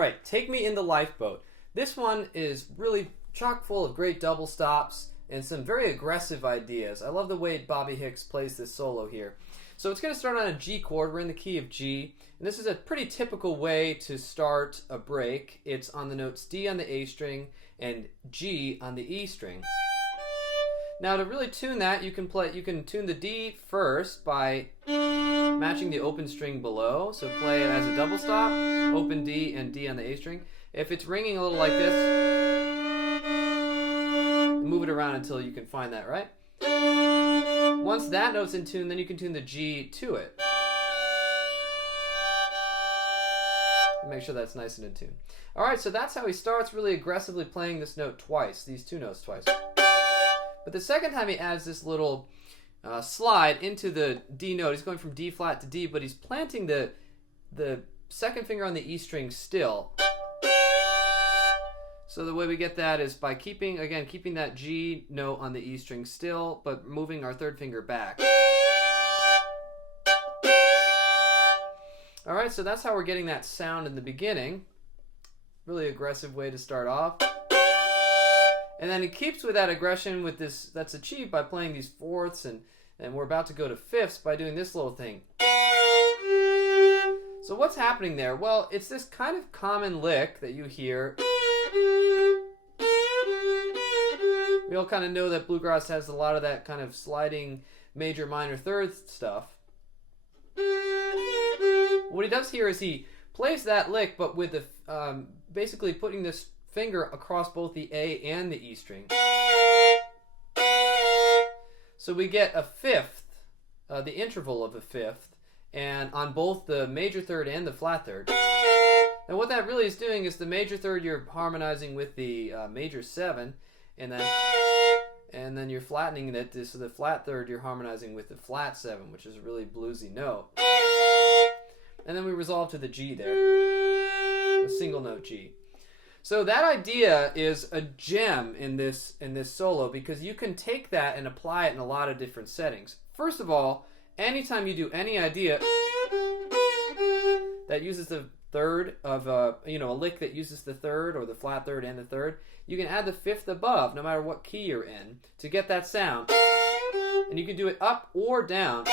right, Take Me in the Lifeboat. This one is really chock full of great double stops and some very aggressive ideas. I love the way Bobby Hicks plays this solo here. So it's going to start on a G chord. We're in the key of G. And this is a pretty typical way to start a break. It's on the notes D on the A string and G on the E string. Now to really tune that, you can tune the D first by matching the open string below. So play it as a double stop, open D and D on the A string. If it's ringing a little like this, move it around until you can find that, right? Once that note's in tune, then you can tune the G to it. Make sure that's nice and in tune. Alright, so that's how he starts, really aggressively playing this note twice, these two notes twice. But the second time he adds this little slide into the D note. He's going from D flat to D, but he's planting the second finger on the E string still. So the way we get that is by keeping that G note on the E string still, but moving our third finger back. Alright, so that's how we're getting that sound in the beginning. Really aggressive way to start off. And then it keeps with that aggression with this, that's achieved by playing these fourths, and we're about to go to fifths by doing this little thing. So what's happening there? Well, it's this kind of common lick that you hear. We all kind of know that bluegrass has a lot of that kind of sliding major, minor, third stuff. What he does here is he plays that lick, but with the basically putting this finger across both the A and the E string. So we get a fifth, the interval of a fifth, and on both the major third and the flat third. And what that really is doing is the major third you're harmonizing with the major 7, and then you're flattening it. So the flat third you're harmonizing with the flat 7, which is a really bluesy note. And then we resolve to the G there, a single note G. So that idea is a gem in this solo, because you can take that and apply it in a lot of different settings. First of all, anytime you do any idea that uses the third of a lick that uses the third or the flat third and the third, you can add the fifth above no matter what key you're in to get that sound. And you can do it up or down.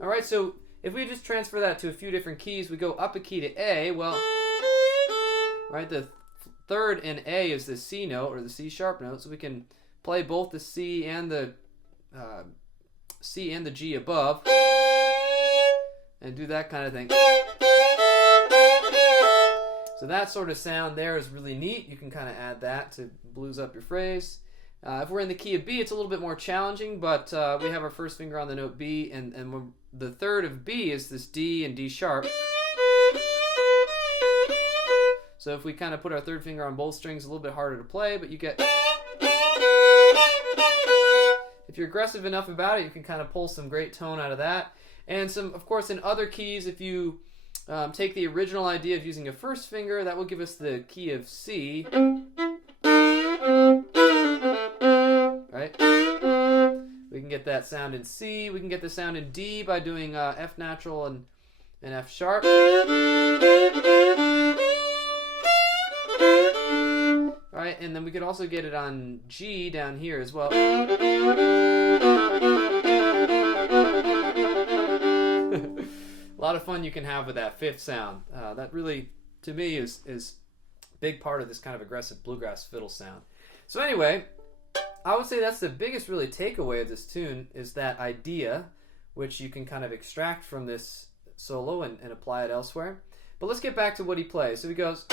Alright, so if we just transfer that to a few different keys, we go up a key to A, well, right, the third in A is the C note or the C sharp note, so we can play both the C and the G above and do that kind of thing. So that sort of sound there is really neat. You can kind of add that to blues up your phrase. If we're in the key of B, it's a little bit more challenging, but we have our first finger on the note B, and the third of B is this D and D sharp. So if we kind of put our third finger on both strings, a little bit harder to play, but you get... If you're aggressive enough about it, you can kind of pull some great tone out of that. And some, of course, in other keys, if you take the original idea of using a first finger, that will give us the key of C. Right? We can get that sound in C. We can get the sound in D by doing F natural and F sharp. Alright, and then we could also get it on G down here as well. A lot of fun you can have with that fifth sound. That really, to me, is a big part of this kind of aggressive bluegrass fiddle sound. So anyway, I would say that's the biggest really takeaway of this tune, is that idea, which you can kind of extract from this solo and apply it elsewhere. But let's get back to what he plays. So he goes...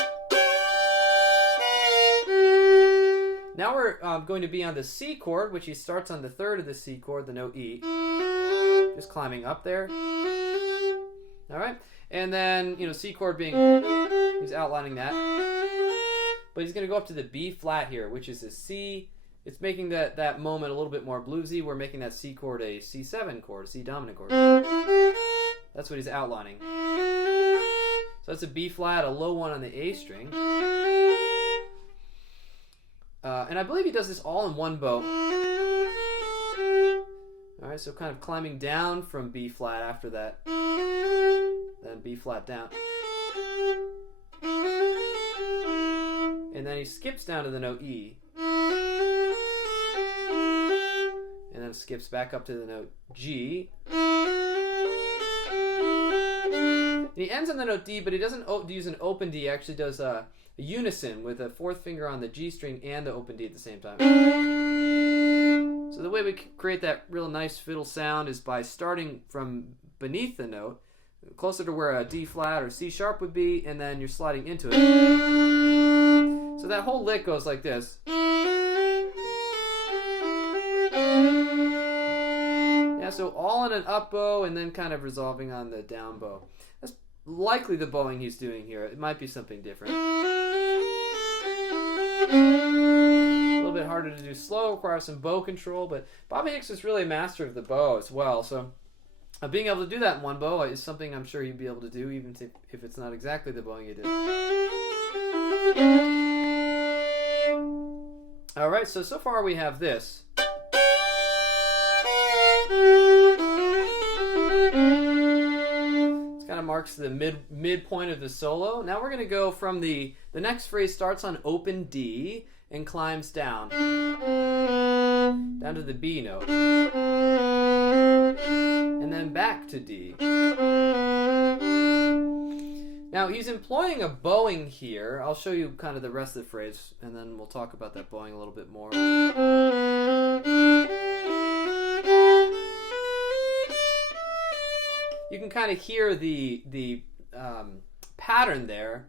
Now we're going to be on the C chord, which he starts on the third of the C chord, the note E. Just climbing up there. Alright? And then, C chord being... He's outlining that. But he's going to go up to the B flat here, which is a C. It's making that moment a little bit more bluesy. We're making that C chord a C7 chord, a C dominant chord. That's what he's outlining. So that's a B flat, a low one on the A string. And I believe he does this all in one bow. Alright, so kind of climbing down from B flat after that then B flat down. And then he skips down to the note E. And then skips back up to the note G. And he ends on the note D, but he doesn't use an open D. He actually does a unison with a fourth finger on the G string and the open D at the same time. So the way we create that real nice fiddle sound is by starting from beneath the note, closer to where a D flat or C sharp would be, and then you're sliding into it. So that whole lick goes like this. Yeah, so all on an up bow and then kind of resolving on the down bow. That's likely the bowing he's doing here. It might be something different. A little bit harder to do slow, requires some bow control, but Bobby Hicks is really a master of the bow as well, so being able to do that in one bow is something I'm sure he'd be able to do, even if it's not exactly the bowing he did. Alright, so far we have this. This kind of marks the midpoint of the solo. Now we're going to go from the next phrase starts on open D and climbs down to the B note. And then back to D. Now he's employing a bowing here. I'll show you kind of the rest of the phrase, and then we'll talk about that bowing a little bit more. You can kind of hear the pattern there.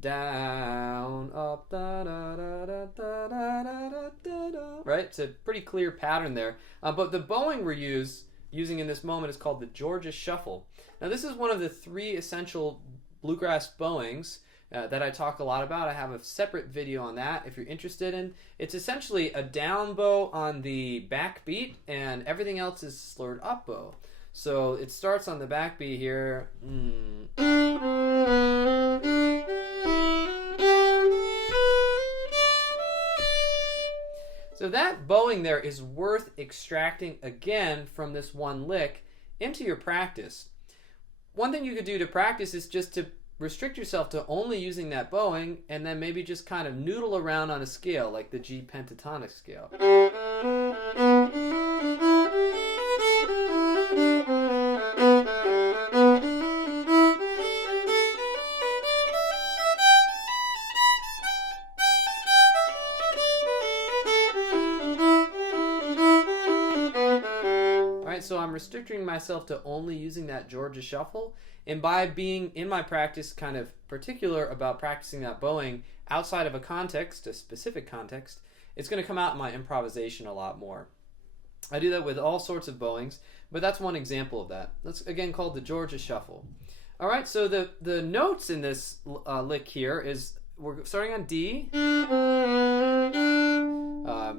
Down, up, da da da da da da da da da. Right? It's a pretty clear pattern there. But the bowing we're using in this moment is called the Georgia Shuffle. Now this is one of the 3 essential bluegrass bowings that I talk a lot about. I have a separate video on that if you're interested in. It's essentially a down bow on the backbeat and everything else is slurred up bow. So it starts on the backbeat here. So that bowing there is worth extracting again from this one lick into your practice. One thing you could do to practice is just to restrict yourself to only using that bowing and then maybe just kind of noodle around on a scale like the G pentatonic scale. So I'm restricting myself to only using that Georgia Shuffle, and by being in my practice kind of particular about practicing that bowing outside of a context, a specific context, it's going to come out in my improvisation a lot more. I do that with all sorts of bowings, but that's one example of that. That's again called the Georgia Shuffle. Alright, so the notes in this lick here is we're starting on D.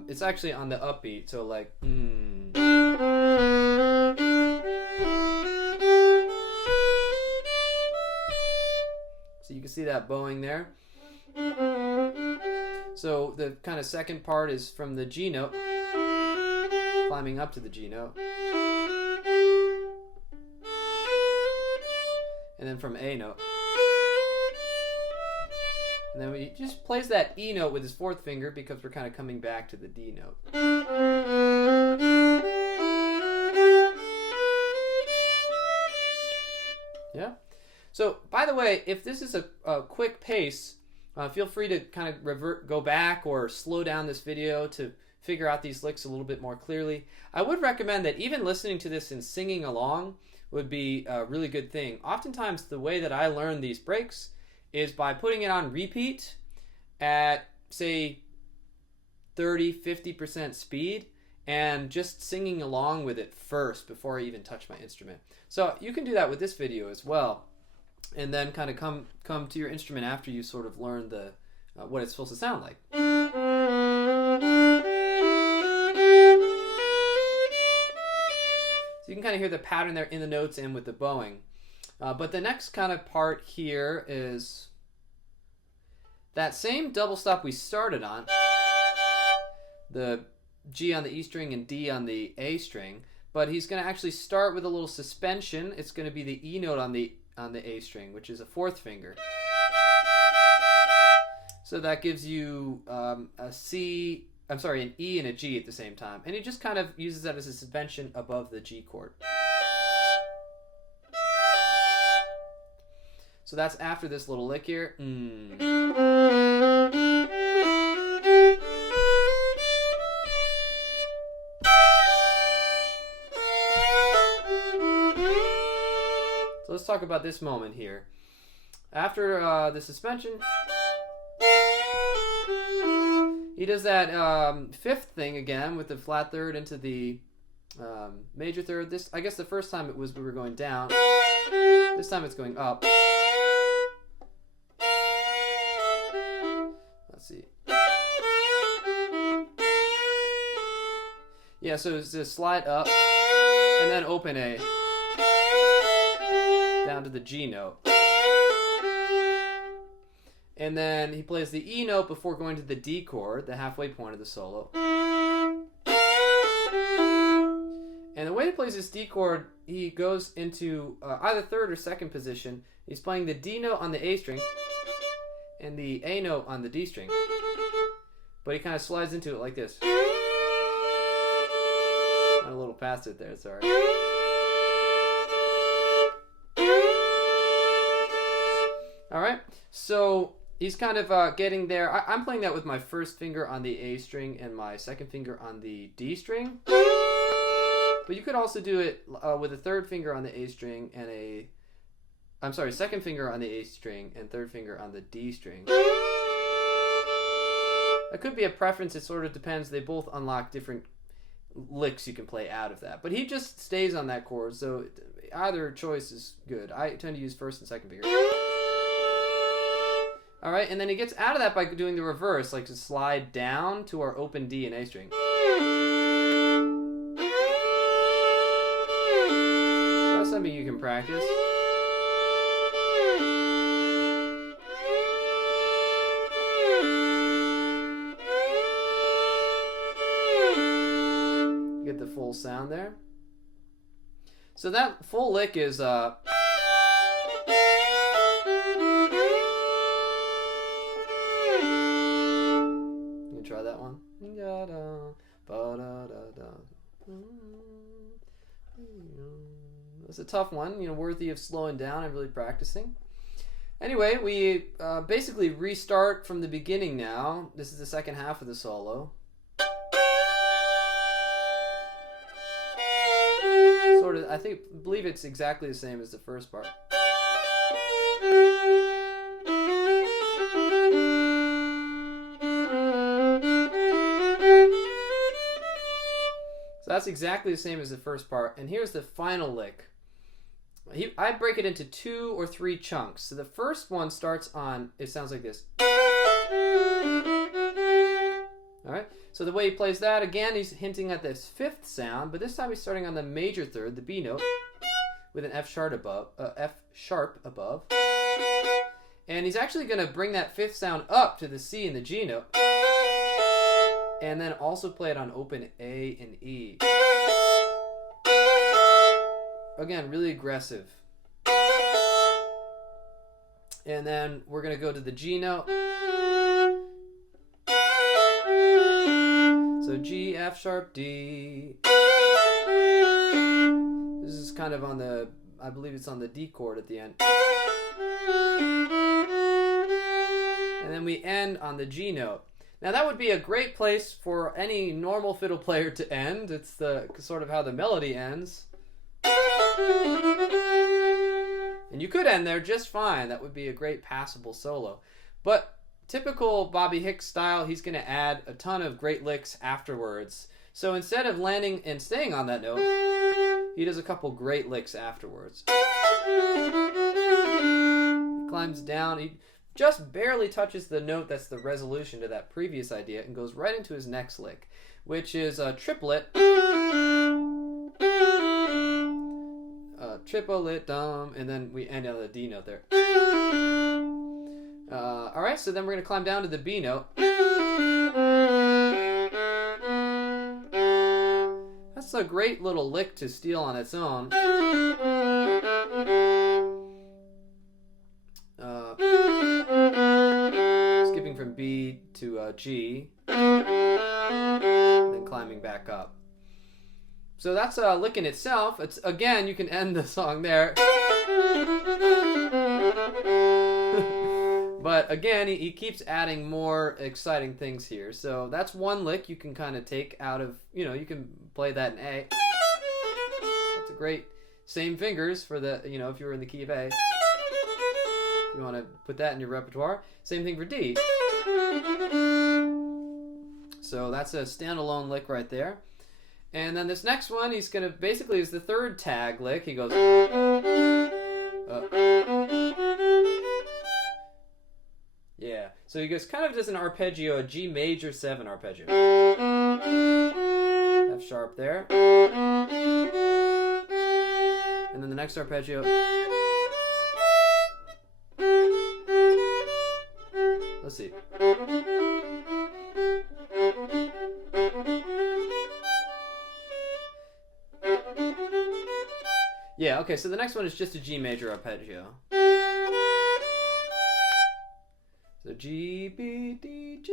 It's actually on the upbeat, so like So you can see that bowing there. So the kind of second part is from the G note, climbing up to the G note. And then from A note. And then he just plays that E note with his fourth finger because we're kind of coming back to the D note. Yeah? So, by the way, if this is a quick pace, feel free to kind of go back or slow down this video to figure out these licks a little bit more clearly. I would recommend that even listening to this and singing along would be a really good thing. Oftentimes, the way that I learn these breaks is by putting it on repeat at, say, 30-50% speed and just singing along with it first before I even touch my instrument. So you can do that with this video as well, and then kind of come to your instrument after you sort of learn the what it's supposed to sound like. So you can kind of hear the pattern there in the notes and with the bowing. But the next kind of part here is that same double stop we started on, the G on the E string and D on the A string, but he's going to actually start with a little suspension. It's going to be the E note on the on the A string, which is a fourth finger. So that gives you an E and a G at the same time. And he just kind of uses that as a suspension above the G chord. So that's after this little lick here. So let's talk about this moment here. After the suspension, he does that fifth thing again with the flat third into the major third. I guess the first time we were going down. This time it's going up. Let's see. Yeah, so it's just slide up and then open A down to the G note. And then he plays the E note before going to the D chord, the halfway point of the solo. And the way he plays this D chord, he goes into either third or second position. He's playing the D note on the A string and the A note on the D string. But he kind of slides into it like this. Went a little past it there, sorry. Alright, so he's kind of getting there. I'm playing that with my first finger on the A string and my second finger on the D string. But you could also do it with a third finger on the A string and second finger on the A string and third finger on the D string. That could be a preference. It sort of depends. They both unlock different licks you can play out of that. But he just stays on that chord, so either choice is good. I tend to use first and second finger. Alright, and then he gets out of that by doing the reverse, like to slide down to our open D and A string. That's something you can practice. You get the full sound there. So that full lick is try that one. It's a tough one, worthy of slowing down and really practicing. Anyway, we basically restart from the beginning now. This is the second half of the solo. Sort of, I believe it's exactly the same as the first part. So that's exactly the same as the first part. And here's the final lick. I break it into 2 or 3 chunks. So the first one starts on, it sounds like this. Alright, so the way he plays that, again, he's hinting at this fifth sound, but this time he's starting on the major third, the B note, with an F sharp above. And he's actually going to bring that fifth sound up to the C and the G note. And then also play it on open A and E. Again, really aggressive. And then we're going to go to the G note. So G, F sharp, D. This is kind of on the, I believe it's on the D chord at the end. And then we end on the G note. Now that would be a great place for any normal fiddle player to end. It's the sort of how the melody ends. And you could end there just fine. That would be a great passable solo. But typical Bobby Hicks style, he's going to add a ton of great licks afterwards. So instead of landing and staying on that note, he does a couple great licks afterwards. He climbs down. He just barely touches the note that's the resolution to that previous idea and goes right into his next lick, which is a triplet. Triplet, and then we end on the D note there. Alright, so then we're going to climb down to the B note. That's a great little lick to steal on its own. B to a G, and then climbing back up. So that's a lick in itself. It's, again, you can end the song there. But again, he keeps adding more exciting things here. So that's one lick you can kind of take out of, you can play that in A. That's a great, same fingers for the, if you were in the key of A. You want to put that in your repertoire. Same thing for D. So that's a standalone lick right there. And then this next one, he's going to, basically is the third tag lick. He goes... yeah, so he goes kind of does an arpeggio, a G major 7 arpeggio. F sharp there. And then the next arpeggio. Let's see. Yeah, okay, so the next one is just a G major arpeggio. So G, B, D, G.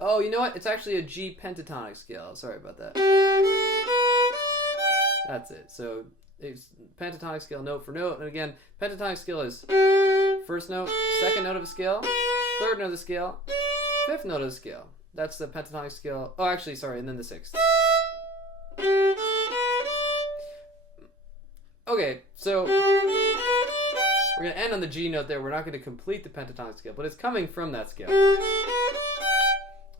Oh, you know what? It's actually a G pentatonic scale. Sorry about that. That's it. So it's pentatonic scale note for note. And again, pentatonic scale is first note, second note of a scale, third note of the scale, fifth note of the scale. That's the pentatonic scale. Oh, actually, sorry, and then the sixth. Okay, so we're going to end on the G note there. We're not going to complete the pentatonic scale, but it's coming from that scale.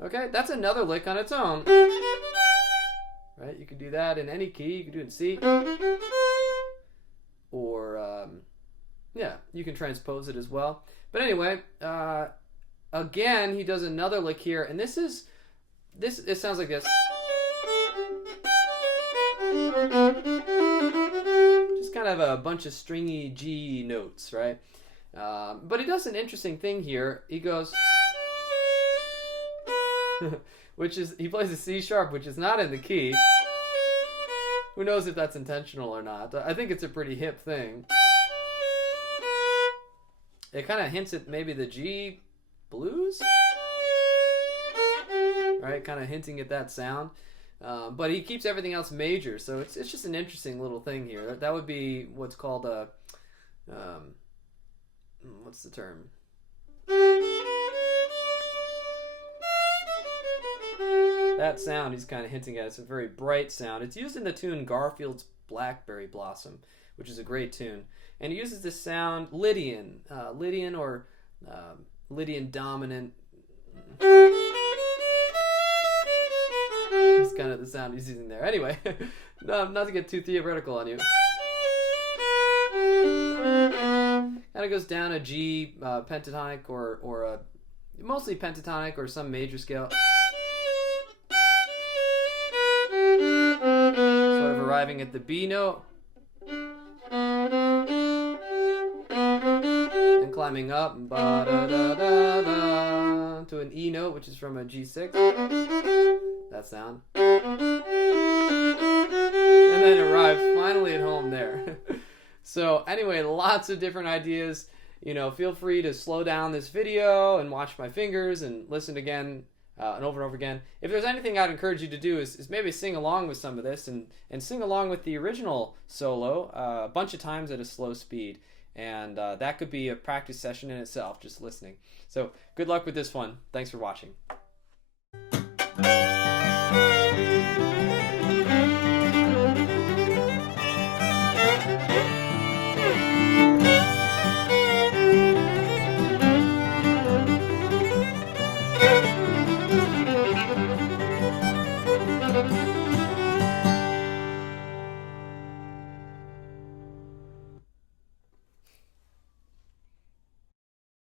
Okay, that's another lick on its own. Right, you can do that in any key. You can do it in C. Or, yeah, you can transpose it as well. But anyway, again, he does another lick here, and it sounds like this. Just kind of a bunch of stringy G notes, right? But he does an interesting thing here. He goes, he plays a C sharp, which is not in the key. Who knows if that's intentional or not? I think it's a pretty hip thing. It kind of hints at maybe the G blues, right? Kind of hinting at that sound. But he keeps everything else major, so it's just an interesting little thing here. That would be what's called a, what's the term? That sound he's kind of hinting at. It's a very bright sound. It's used in the tune Garfield's Blackberry Blossom, which is a great tune. And he uses this sound, Lydian or Lydian dominant. It's kind of the sound he's using there. Anyway, not to get too theoretical on you. Kind of goes down a G pentatonic or a mostly pentatonic or some major scale. Sort of arriving at the B note. And climbing up to an E note, which is from a G6. That sound. And then arrives finally at home there. So anyway, lots of different ideas. Feel free to slow down this video and watch my fingers and listen again and over again. If there's anything I'd encourage you to do is maybe sing along with some of this and sing along with the original solo a bunch of times at a slow speed. And that could be a practice session in itself, just listening. So good luck with this one. Thanks for watching.